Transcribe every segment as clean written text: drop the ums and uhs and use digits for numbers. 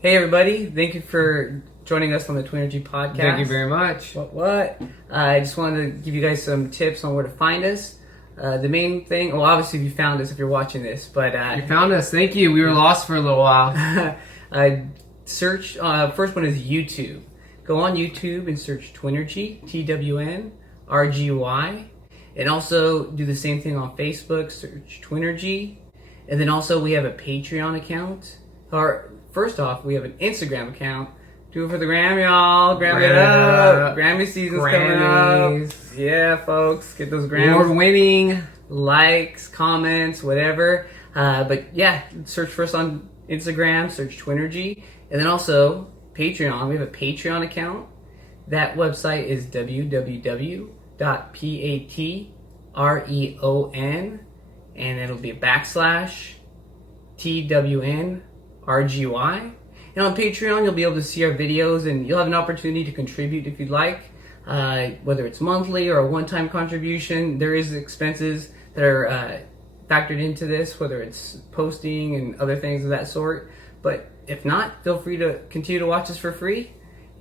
Hey everybody, thank you for joining us on the TWNRGY Podcast. Thank you very much. What? I just wanted to give you guys some tips on where to find us. The main thing, well, obviously you found us if you're watching this, but... you found us, thank you. We were lost for a little while. Search, first one is YouTube. Go on YouTube and search TWNRGY, TWNRGY. And also do the same thing on Facebook, search TWNRGY. And then also we have a Patreon account. First off, we have an Instagram account. Do it for the gram, y'all. Gram it up. Grammy season's coming up. Yeah, folks. Get those Grammys. Award-winning. Likes, comments, whatever. But yeah, search for us on Instagram. Search TWNRGY. And then also, Patreon. We have a Patreon account. That website is www.patreon. And it'll be /TWNRGY. And on Patreon, you'll be able to see our videos and you'll have an opportunity to contribute if you'd like. Whether it's monthly or a one-time contribution, there is expenses that are factored into this, whether it's posting and other things of that sort. But if not, feel free to continue to watch us for free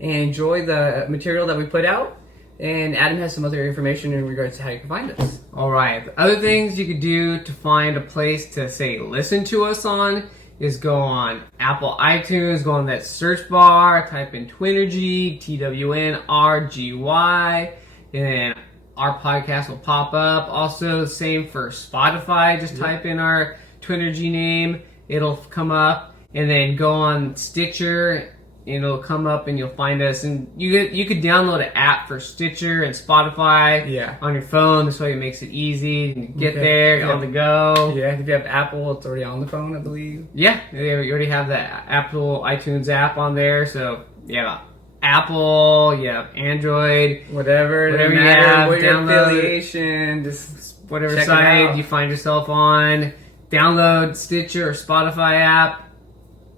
and enjoy the material that we put out. And Adam has some other information in regards to how you can find us. All right. The other things you could do to find a place to, say, listen to us on is go on Apple iTunes, go on that search bar, type in TWNRGY, TWNRGY, and then our podcast will pop up. Also, same for Spotify. Just type in our TWNRGY name. It'll come up. And then go on Stitcher. It'll come up and you'll find us. And you could download an app for Stitcher and Spotify on your phone. This way it makes it easy. You get there, on the go. Yeah, if you have Apple, it's already on the phone, I believe. Yeah, you already have the Apple iTunes app on there. So, yeah, Apple, Android, whatever you have, what your affiliation, just whatever site you find yourself on. Download Stitcher or Spotify app.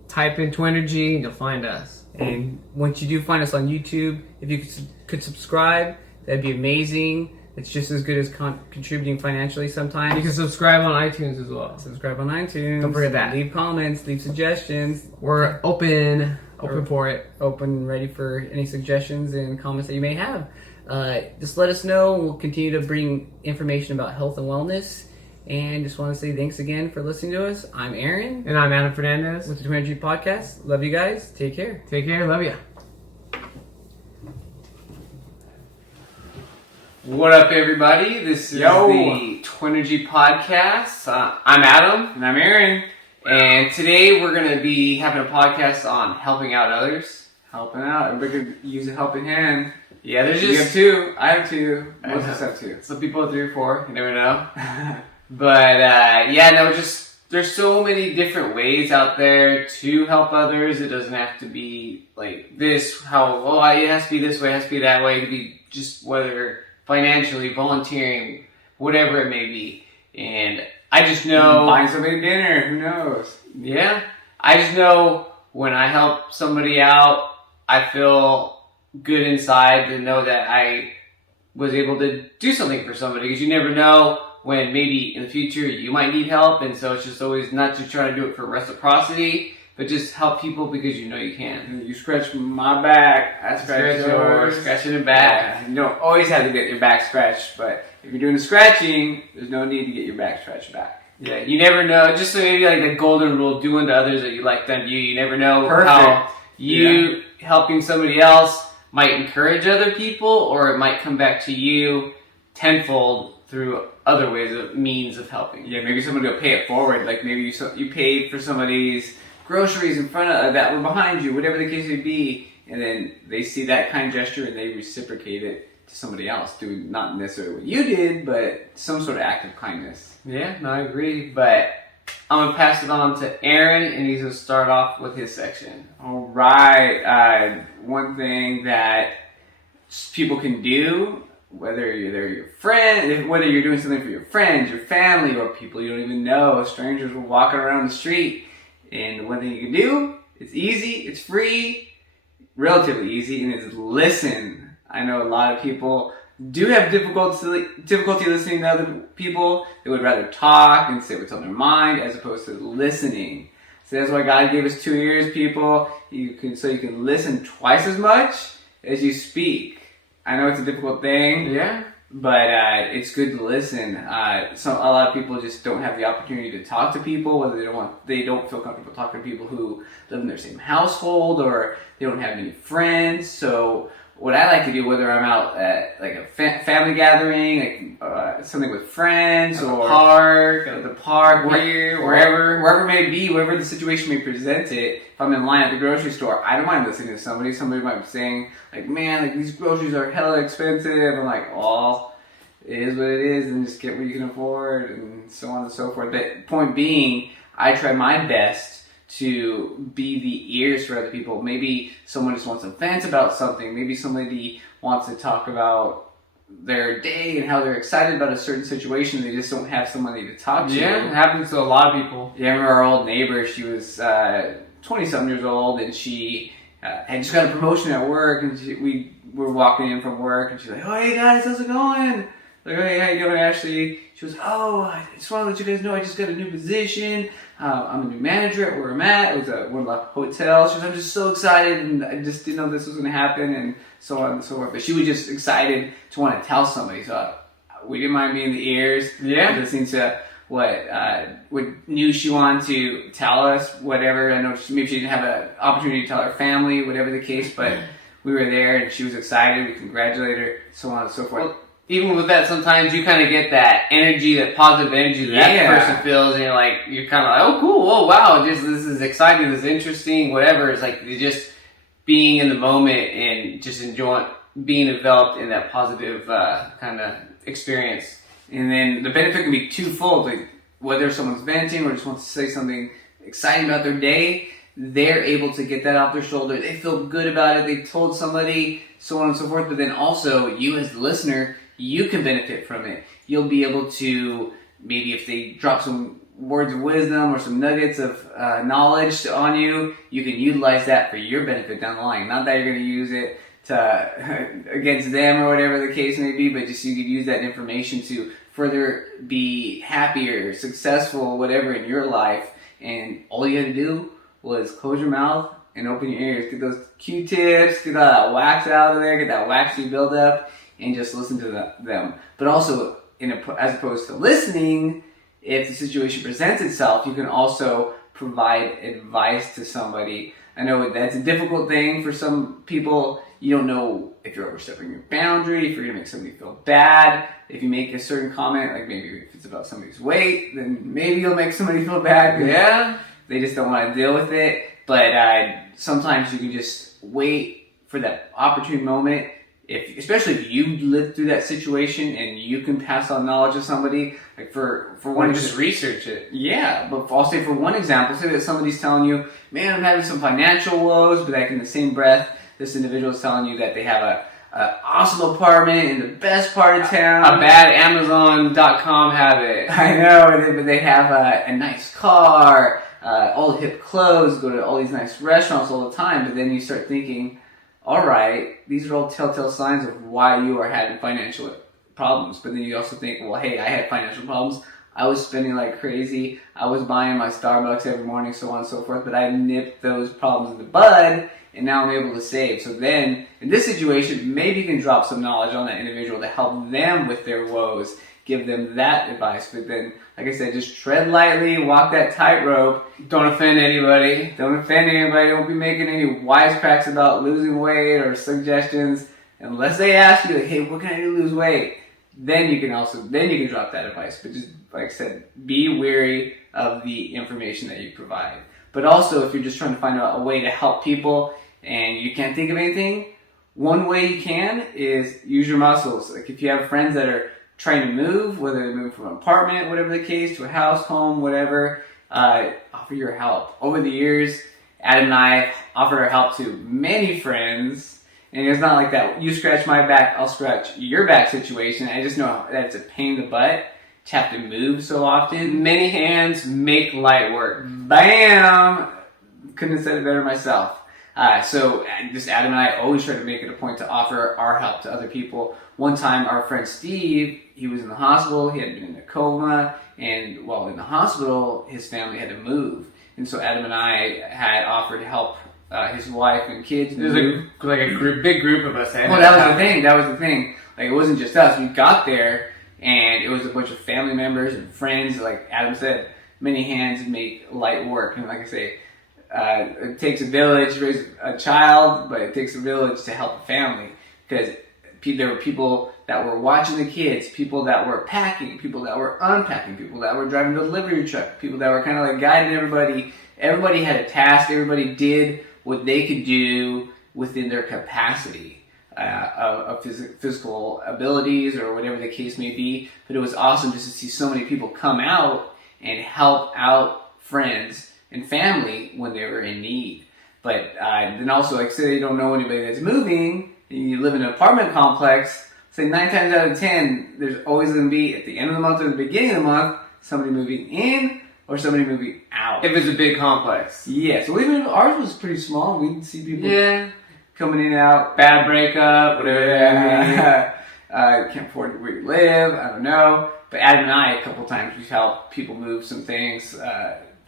Type in TWNRGY and you'll find us. And once you do find us on YouTube, if you could subscribe, that'd be amazing. It's just as good as contributing financially sometimes. You can subscribe on iTunes as well. Subscribe on iTunes. Don't forget that. Leave comments, leave suggestions. We're open for it. Open, ready for any suggestions and comments that you may have. Just let us know. We'll continue to bring information about health and wellness. And just want to say thanks again for listening to us. I'm Aaron. And I'm Adam Fernandez. With the TWNRGY Podcast. Love you guys. Take care. Take care. Love you. What up, everybody? This is the TWNRGY Podcast. I'm Adam. And I'm Aaron. And today we're going to be having a podcast on helping out others. Helping out. Everybody could use a helping hand. Yeah, there's just... You have two. I have two. Most of us have two. Some people have 3 or 4. You never know. But, there's so many different ways out there to help others. It doesn't have to be like this, it has to be this way, it has to be that way. It could be just whether financially, volunteering, whatever it may be. And I just know... Buying somebody dinner, who knows? Yeah. I just know when I help somebody out, I feel good inside to know that I was able to do something for somebody. Because you never know when maybe in the future you might need help, and so it's just always not to try to do it for reciprocity, but just help people because you know you can. You scratch my back, I scratch yours. Scratching the back. Yeah, you don't always have to get your back scratched, but if you're doing the scratching, there's no need to get your back scratched back. Yeah, you never know. Just so maybe like the golden rule, do unto others that you like done to you. You never know how you helping somebody else might encourage other people, or it might come back to you tenfold through other means of helping. Yeah, maybe somebody will pay it forward. Like maybe you paid for somebody's groceries in front of that were behind you, whatever the case may be, and then they see that kind gesture and they reciprocate it to somebody else, doing not necessarily what you did, but some sort of act of kindness. Yeah, no, I agree. But I'm gonna pass it on to Aaron, and he's gonna start off with his section. All right. One thing that people can do, whether they're your friend, whether you're doing something for your friends, your family, or people you don't even know, strangers were walking around the street, and one thing you can do, it's easy, it's free, relatively easy, and it's listen. I know a lot of people do have difficulty listening to other people. They would rather talk and say what's on their mind as opposed to listening. So that's why God gave us 2 ears, people. So you can listen twice as much as you speak. I know it's a difficult thing. Yeah. But it's good to listen. A lot of people just don't have the opportunity to talk to people, whether they don't feel comfortable talking to people who live in their same household, or they don't have many friends. So what I like to do, whether I'm out at like a family gathering, like something with friends, or the park, wherever it may be, wherever the situation may present it. If I'm in line at the grocery store, I don't mind listening to somebody. Somebody might be saying, like, man, like these groceries are hella expensive. I'm like, oh, it is what it is, and just get what you can afford, and so on and so forth. But point being, I try my best to be the ears for other people. Maybe someone just wants to vent about something. Maybe somebody wants to talk about their day and how they're excited about a certain situation. They just don't have somebody to talk to. Yeah, it happens to a lot of people. Yeah, I remember our old neighbor. She was 20-something years old, and she had just got a promotion at work, and we were walking in from work, and she's like, "Oh, hey guys, how's it going?" Like, "Oh, hey, how you doing, Ashley?" She was, "Oh, I just want to let you guys know I just got a new position. I'm a new manager at where I'm at." It was one of the hotels. She was, "I'm just so excited, and I just didn't know this was going to happen," and so on and so forth. But she was just excited to want to tell somebody. So we didn't mind being the ears. Yeah. Listening to what news she wanted to tell us, whatever. I know maybe she didn't have an opportunity to tell her family, whatever the case, but we were there, and she was excited. We congratulated her, so on and so forth. Well, even with that, sometimes you kind of get that energy, that positive energy that person feels, and you're kind of like, oh, cool, oh, wow, this is exciting, this is interesting, whatever. It's like you're just being in the moment and just enjoying being enveloped in that positive kind of experience. And then the benefit can be twofold. Like whether someone's venting or just wants to say something exciting about their day, they're able to get that off their shoulder. They feel good about it. They told somebody, so on and so forth. But then also, you as the listener, you can benefit from it. You'll be able to, maybe if they drop some words of wisdom or some nuggets of knowledge on you, you can utilize that for your benefit down the line. Not that you're going to use it to against them or whatever the case may be, but just you could use that information to further be happier, successful, whatever in your life. And all you had to do was close your mouth and open your ears. Get those Q-tips, get that wax out of there, get that waxy buildup, and just listen to them. But also, as opposed to listening, if the situation presents itself, you can also provide advice to somebody. I know that's a difficult thing for some people. You don't know if you're overstepping your boundary, if you're going to make somebody feel bad. If you make a certain comment, like maybe if it's about somebody's weight, then maybe you'll make somebody feel bad. Yeah. They just don't want to deal with it. But sometimes you can just wait for that opportune moment. Especially if you lived through that situation and you can pass on knowledge to somebody, like for one, just research it. Yeah, but I'll say for one example, say that somebody's telling you, man, I'm having some financial woes, but like in the same breath, this individual is telling you that they have an awesome apartment in the best part of town. A bad Amazon.com habit. I know, but they have a nice car, all the hip clothes, go to all these nice restaurants all the time, but then you start thinking, all right, these are all telltale signs of why you are having financial problems. But then you also think, well, hey, I had financial problems. I was spending like crazy. I was buying my Starbucks every morning, so on and so forth. But I nipped those problems in the bud, and now I'm able to save. So then, in this situation, maybe you can drop some knowledge on that individual to help them with their woes, give them that advice. But then, like I said, just tread lightly, walk that tightrope. Don't offend anybody. Don't be making any wisecracks about losing weight or suggestions unless they ask you, like, hey, what can I do to lose weight? Then you can drop that advice. But just, like I said, be wary of the information that you provide. But also, if you're just trying to find out a way to help people and you can't think of anything, one way you can is use your muscles. Like if you have friends that are trying to move, whether they move from an apartment, whatever the case, to a house, home, whatever, offer your help. Over the years, Adam and I have offered our help to many friends, and it's not like that, you scratch my back, I'll scratch your back situation. I just know that it's a pain in the butt to have to move so often. Many hands make light work. Bam! Couldn't have said it better myself. So just Adam and I always try to make it a point to offer our help to other people. One time, our friend Steve, he was in the hospital. He had been in a coma, and while in the hospital, his family had to move. and so Adam and I had offered to help his wife and kids. There's like a big group of us. Well, that was the thing. That was the thing. Like, it wasn't just us. We got there, and it was a bunch of family members and friends. Like Adam said, many hands make light work. And like I say, it takes a village to raise a child, but it takes a village to help a family. Because there were people that were watching the kids, people that were packing, people that were unpacking, people that were driving the delivery truck, people that were kind of like guiding everybody. Everybody had a task. Everybody did what they could do within their capacity of physical abilities or whatever the case may be. But it was awesome just to see so many people come out and help out friends and family when they were in need. But then also, like, say you don't know anybody that's moving, and you live in an apartment complex, say 9 times out of 10, there's always going to be, at the end of the month or the beginning of the month, somebody moving in or somebody moving out. If it's a big complex. Yeah, so ours was pretty small. We'd see people coming in and out. Bad breakup, whatever that means. Can't afford where you live, I don't know. But Adam and I, a couple times, we've helped people move some things.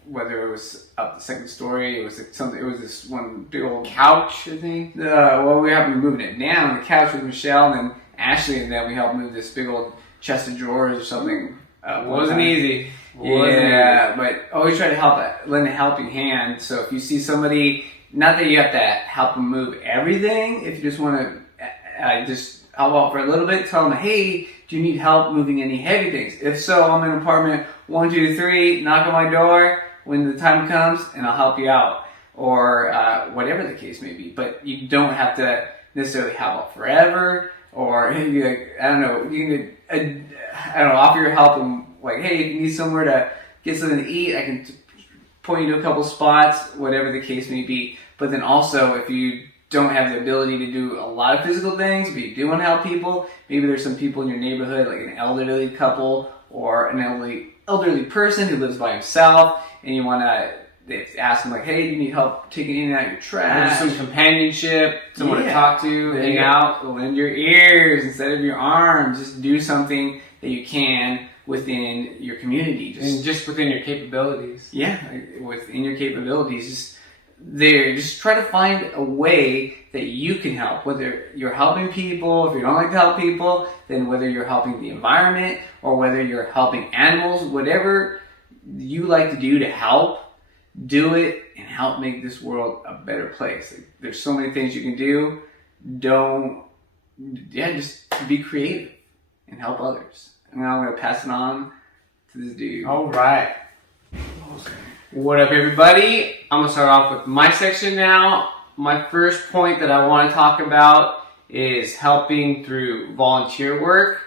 Whether it was up the second story, it was this one big old couch, I think. Well, we happened to moving it down, the couch with Michelle and then Ashley, and then we helped move this big old chest of drawers or something. Wasn't easy. But always try to lend a helping hand. So if you see somebody, not that you have to help them move everything, if you just want to just help out for a little bit, tell them, hey, do you need help moving any heavy things? If so, I'm in apartment 1, 2, 3, knock on my door when the time comes and I'll help you out. Or whatever the case may be. But you don't have to necessarily help out forever. Or you can offer your help and like, hey, if you need somewhere to get something to eat, I can point you to a couple spots, whatever the case may be. But then also, if you don't have the ability to do a lot of physical things, but you do want to help people, maybe there's some people in your neighborhood, like an elderly couple or an elderly person who lives by himself, and you want to ask them like, hey, do you need help taking in and out your trash? Some companionship, someone to talk to, hang out. Lend your ears instead of your arms. Just do something that you can within your community. Just within your capabilities. Yeah, within your capabilities. Just try to find a way that you can help. Whether you're helping people, if you don't like to help people, then whether you're helping the environment or whether you're helping animals, whatever you like to do to help, do it and help make this world a better place. Like, there's so many things you can do. Just be creative and help others. And now I'm going to pass it on to this dude. All right. What up, everybody? I'm going to start off with my section now. My first point that I want to talk about is helping through volunteer work.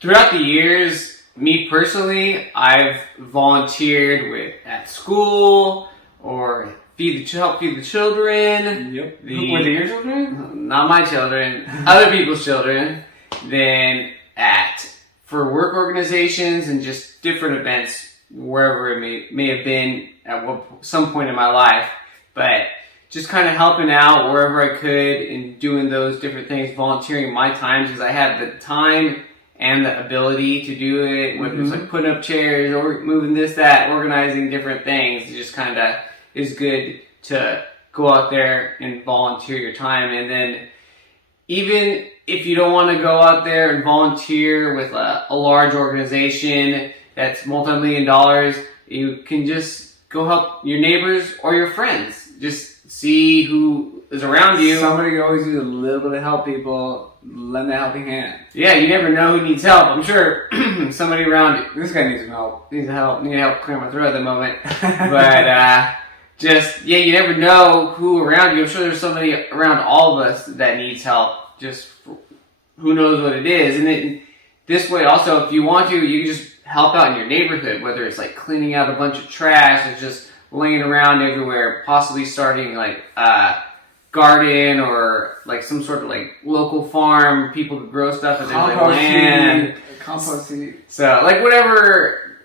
Throughout the years, me personally, I've volunteered at school or help feed the children. Yep. Were they your children? Not my children, other people's children. Then for work organizations and just different events wherever it may have been at some point in my life. But just kind of helping out wherever I could and doing those different things, volunteering my time because I had the time and the ability to do it, whether it's like putting up chairs or moving this, that, organizing different things. It just kind of is good to go out there and volunteer your time. And then even if you don't want to go out there and volunteer with a large organization that's multi-million dollars, you can just go help your neighbors or your friends. Just see who is around you. Somebody can always use a little bit of help, people. Lend a helping hand. Yeah, you never know who needs help. I'm sure somebody around you. This guy needs some help. Need help clear my throat at the moment. But you never know who around you. I'm sure there's somebody around all of us that needs help. Just who knows what it is. And this way also, if you want to, you can just help out in your neighborhood, whether it's like cleaning out a bunch of trash that's just laying around everywhere, possibly starting like garden or like some sort of like local farm, people who grow stuff and there's like land. Compost seed. So like whatever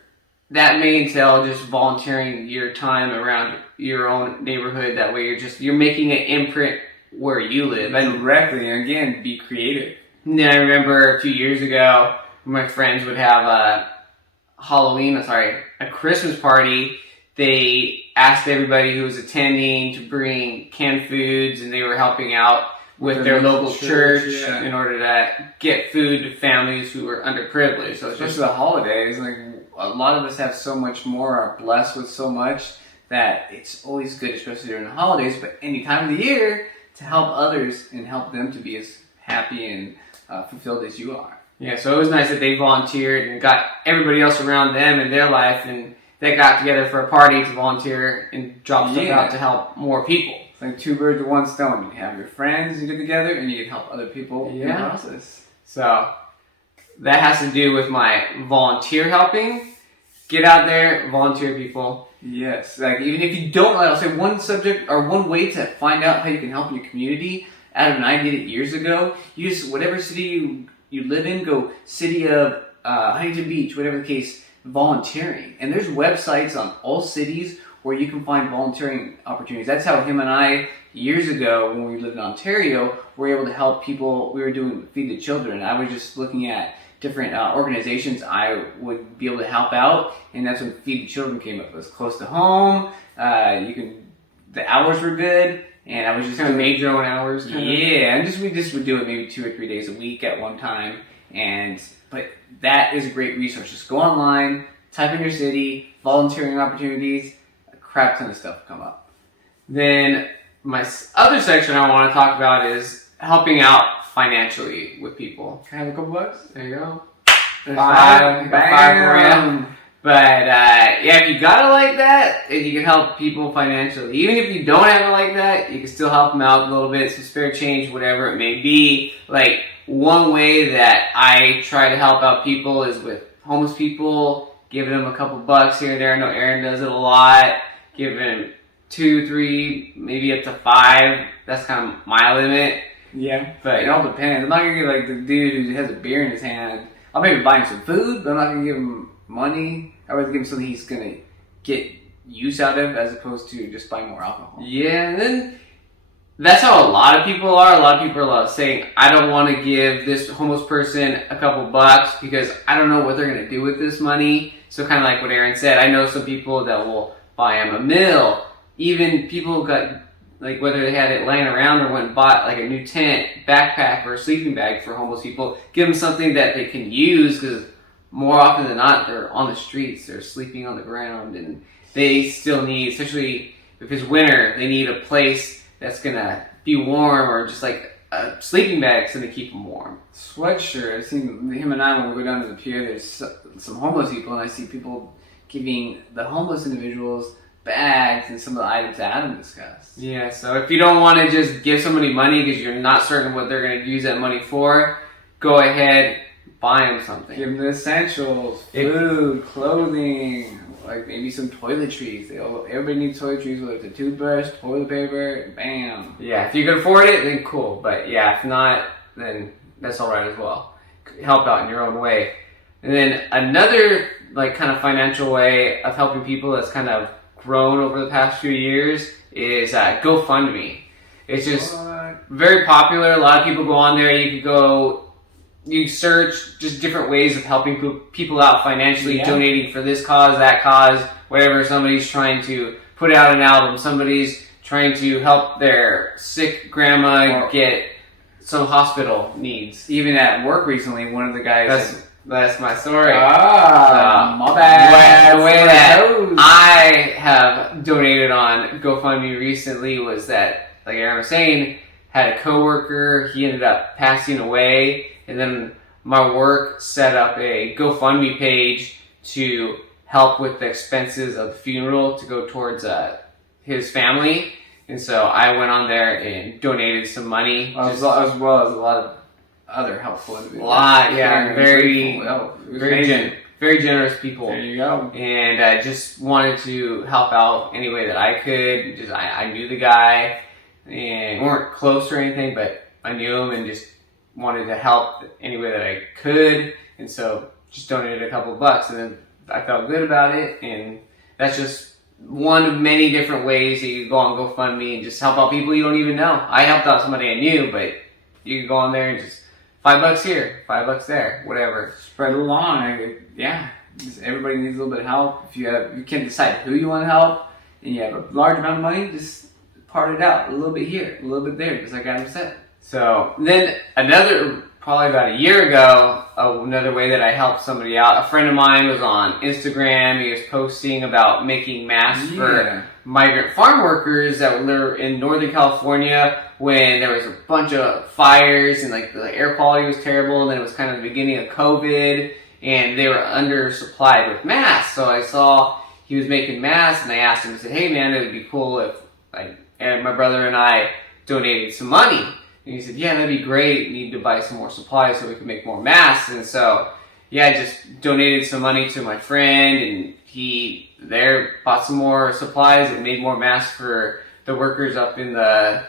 that may entail, just volunteering your time around your own neighborhood. That way you're making an imprint where you live. And directly, and again, be creative. And then I remember a few years ago, my friends would have a Christmas party. They asked everybody who was attending to bring canned foods, and they were helping out with their local church in order to get food to families who were underprivileged. So it's especially just the holidays, like a lot of us have so much more, are blessed with so much, that it's always good, especially during the holidays, but any time of the year, to help others and help them to be as happy and fulfilled as you are. Yeah, so it was nice that they volunteered and got everybody else around them in their life, and they got together for a party to volunteer and drop stuff out to help more people. It's like two birds with one stone. You have your friends, you get together, and you can help other people in the process. So that has to do with my volunteer helping. Get out there, volunteer people. Yes, like even if you don't, I'll say one subject or one way to find out how you can help in your community. Adam and I did it years ago. You just, whatever city you live in, go city of Huntington Beach, whatever the case, volunteering. And there's websites on all cities where you can find volunteering opportunities. That's how him and I, years ago when we lived in Ontario, were able to help people. We were doing Feed the Children. I was just looking at different organizations I would be able to help out, and that's when Feed the Children came up. It was close to home. The hours were good, and I was just kind of made your own hours. Yeah, and we just would do it maybe 2 or 3 days a week at one time. But that is a great resource. Just go online, type in your city, volunteering opportunities, a crap ton of stuff will come up. Then my other section I want to talk about is helping out financially with people. Can I have a couple bucks? There you go. There's five Bam. for you. But yeah, if you got it like that, and you can help people financially. Even if you don't have it like that, you can still help them out a little bit, some spare change, whatever it may be. Like one way that I try to help out people is with homeless people, giving them a couple bucks here and there. I know Aaron does it a lot. Giving them 2, 3, maybe up to 5. That's kind of my limit. Yeah, But it all depends. I'm not gonna give like the dude who has a beer in his hand. I'll maybe buy him some food, but I'm not gonna give him money. I would give him something he's gonna get use out of, as opposed to just buying more alcohol. yeah, and then that's how a lot of people are. A lot of people are saying, I don't want to give this homeless person a couple bucks because I don't know what they're going to do with this money. So kind of like what Aaron said, I know some people that will buy him a meal. Even people got, like whether they had it laying around or went and bought like a new tent, backpack, or a sleeping bag for homeless people, give them something that they can use, because more often than not, they're on the streets, they're sleeping on the ground, and they still need, especially if it's winter, they need a place that's gonna be warm, or just like a sleeping bag that's gonna keep them warm. Sweatshirt. I've seen him and I when we go down to the pier. There's some homeless people, and I see people giving the homeless individuals bags and some of the items that Adam discussed. Yeah, so if you don't want to just give somebody money because you're not certain what they're going to use that money for, go ahead, buy them something. Give them the essentials, food, clothing, like maybe some toiletries. Everybody needs toiletries, whether it's a toothbrush, toilet paper, bam. Yeah, if you can afford it, then cool. But yeah, if not, then that's all right as well. Help out in your own way. And then another like kind of financial way of helping people that's kind of grown over the past few years is GoFundMe. It's just very popular. A lot of people go on there. You search just different ways of helping people out financially, donating for this cause, that cause, whatever. Somebody's trying to put out an album. Somebody's trying to help their sick grandma get some hospital needs. Even at work recently, one of the guys... That's my story. My bad. The way that I have donated on GoFundMe recently was that, like Aaron was saying, had a coworker. He ended up passing away, and then my work set up a GoFundMe page to help with the expenses of the funeral to go towards his family. And so I went on there and donated some money, as well as a lot of other helpful individuals. A lot, yeah. Very generous people. There you go. And I just wanted to help out any way that I could. I knew the guy, and we weren't close or anything, but I knew him and just wanted to help any way that I could. And so just donated a couple bucks, and then I felt good about it. And that's just one of many different ways that you can go on GoFundMe and just help out people you don't even know. I helped out somebody I knew, but you can go on there and just $5 here, $5 there, whatever. Spread it along. Yeah, everybody needs a little bit of help. If you can't decide who you want to help, and you have a large amount of money, just part it out a little bit here, a little bit there, just like Adam said. So then probably about a year ago, another way that I helped somebody out, a friend of mine was on Instagram. He was posting about making masks for migrant farm workers that were in Northern California when there was a bunch of fires and like the air quality was terrible, and then it was kind of the beginning of COVID and they were undersupplied with masks. So I saw he was making masks and I asked him, I said, hey man, it would be cool if my brother and I donated some money. And he said, yeah, that'd be great. Need to buy some more supplies so we can make more masks. And so, yeah, I just donated some money to my friend, and he bought some more supplies and made more masks for the workers up in the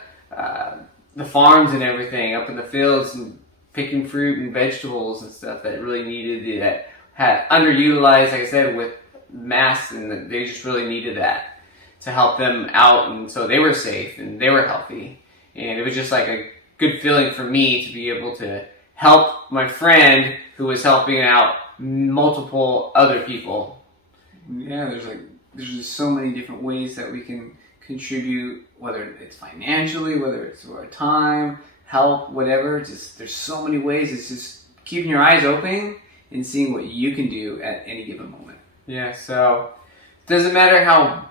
farms and everything, up in the fields and picking fruit and vegetables and stuff that really needed it, that had underutilized, like I said, with masks, and they just really needed that to help them out. And so they were safe and they were healthy. And it was just like a good feeling for me to be able to help my friend who was helping out multiple other people. Yeah, there's just so many different ways that we can contribute, whether it's financially, whether it's our time, help, whatever. Just there's so many ways. It's just keeping your eyes open and seeing what you can do at any given moment. Yeah, so it doesn't matter how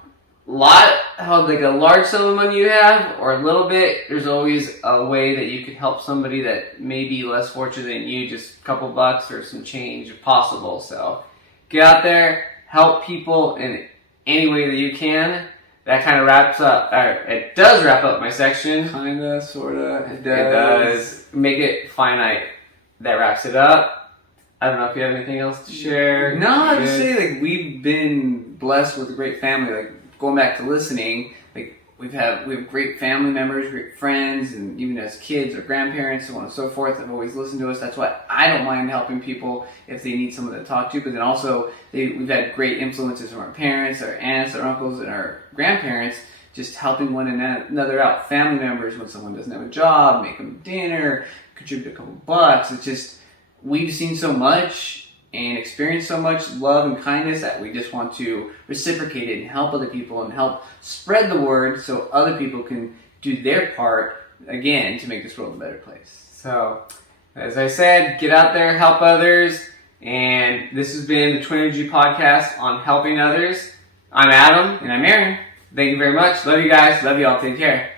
like a large sum of money you have or a little bit, there's always a way that you could help somebody that may be less fortunate than you, just a couple bucks or some change if possible. So get out there, help people in any way that you can. That kind of wraps up, it does wrap up my section. Kinda, sorta, it does. Make it finite. That wraps it up. I don't know if you have anything else to share. No, I just say like we've been blessed with a great family. Like going back to listening, like we have great family members, great friends, and even as kids or grandparents, so on and so forth, have always listened to us. That's why I don't mind helping people if they need someone to talk to. But then also we've had great influences from our parents, our aunts, our uncles, and our grandparents, just helping one another out. Family members, when someone doesn't have a job, make them dinner, contribute a couple bucks. It's just we've seen so much and experience so much love and kindness that we just want to reciprocate it and help other people and help spread the word so other people can do their part, again, to make this world a better place. So, as I said, get out there, help others, and this has been the TWNRGY Podcast on helping others. I'm Adam. And I'm Aaron. Thank you very much. Love you guys. Love you all. Take care.